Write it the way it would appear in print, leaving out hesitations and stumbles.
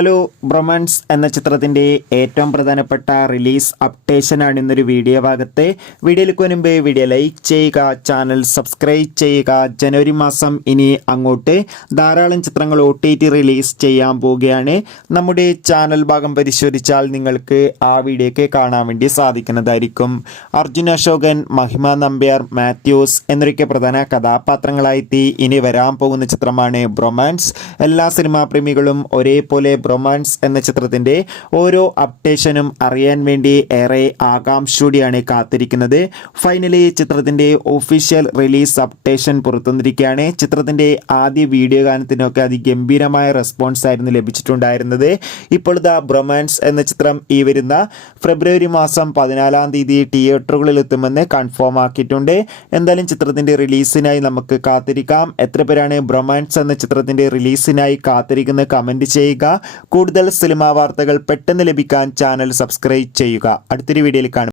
Hello, bromance എന്ന ചിത്രത്തിൻ്റെ ഏറ്റവും പ്രധാനപ്പെട്ട റിലീസ് അപ്ഡേഷനാണ് ഇന്നൊരു വീഡിയോ ഭാഗത്തെ. വീഡിയോയിലേക്ക് മുൻപ് വീഡിയോ ലൈക്ക് ചെയ്യുക, ചാനൽ സബ്സ്ക്രൈബ് ചെയ്യുക. ജനുവരി മാസം ഇനി അങ്ങോട്ട് ധാരാളം ചിത്രങ്ങൾ OTT റിലീസ് ചെയ്യാൻ പോവുകയാണ്. നമ്മുടെ ചാനൽ ഭാഗം പരിശോധിച്ചാൽ നിങ്ങൾക്ക് ആ വീഡിയോയ്ക്ക് കാണാൻ വേണ്ടി സാധിക്കുന്നതായിരിക്കും. അർജുൻ അശോകൻ, മഹിമ നമ്പ്യാർ, മാത്യൂസ് എന്നൊക്കെ പ്രധാന കഥാപാത്രങ്ങളായി ഇനി വരാൻ പോകുന്ന ചിത്രമാണ് ബ്രൊമാൻസ്. എല്ലാ സിനിമാ പ്രേമികളും ഒരേപോലെ ബ്രൊമാൻസ് എന്ന ചിത്രത്തിൻ്റെ ഓരോ അപ്ഡേഷനും അറിയാൻ വേണ്ടി ഏറെ ആകാംക്ഷയോടെയാണ് കാത്തിരിക്കുന്നത്. ഫൈനലി ചിത്രത്തിൻ്റെ ഒഫീഷ്യൽ റിലീസ് അപ്ഡേഷൻ പുറത്തുവന്നിരിക്കുകയാണ്. ചിത്രത്തിൻ്റെ ആദ്യ വീഡിയോ ഗാനത്തിനൊക്കെ അതിഗംഭീരമായ റെസ്പോൺസ് ആയിരുന്നു ലഭിച്ചിട്ടുണ്ടായിരുന്നത്. ഇപ്പോൾ ദ ബ്രൊമാൻസ് എന്ന ചിത്രം ഈ വരുന്ന ഫെബ്രുവരി മാസം 14-ാം തീയതി തിയേറ്ററുകളിൽ എത്തുമെന്ന് കൺഫേം ആക്കിയിട്ടുണ്ട്. എന്തായാലും ചിത്രത്തിൻ്റെ റിലീസിനായി നമുക്ക് കാത്തിരിക്കാം. എത്ര പേരാണ് ബ്രൊമാൻസ് എന്ന ചിത്രത്തിൻ്റെ റിലീസിനായി കാത്തിരിക്കുന്നത് കമൻറ്റ് ചെയ്യുക. കൂടുതൽ സിനിമാ വാർത്തകൾ പെട്ടെന്ന് ലഭിക്കാൻ ചാനൽ സബ്സ്ക്രൈബ് ചെയ്യുക. അടുത്തൊരു വീഡിയോയിൽ കാണും.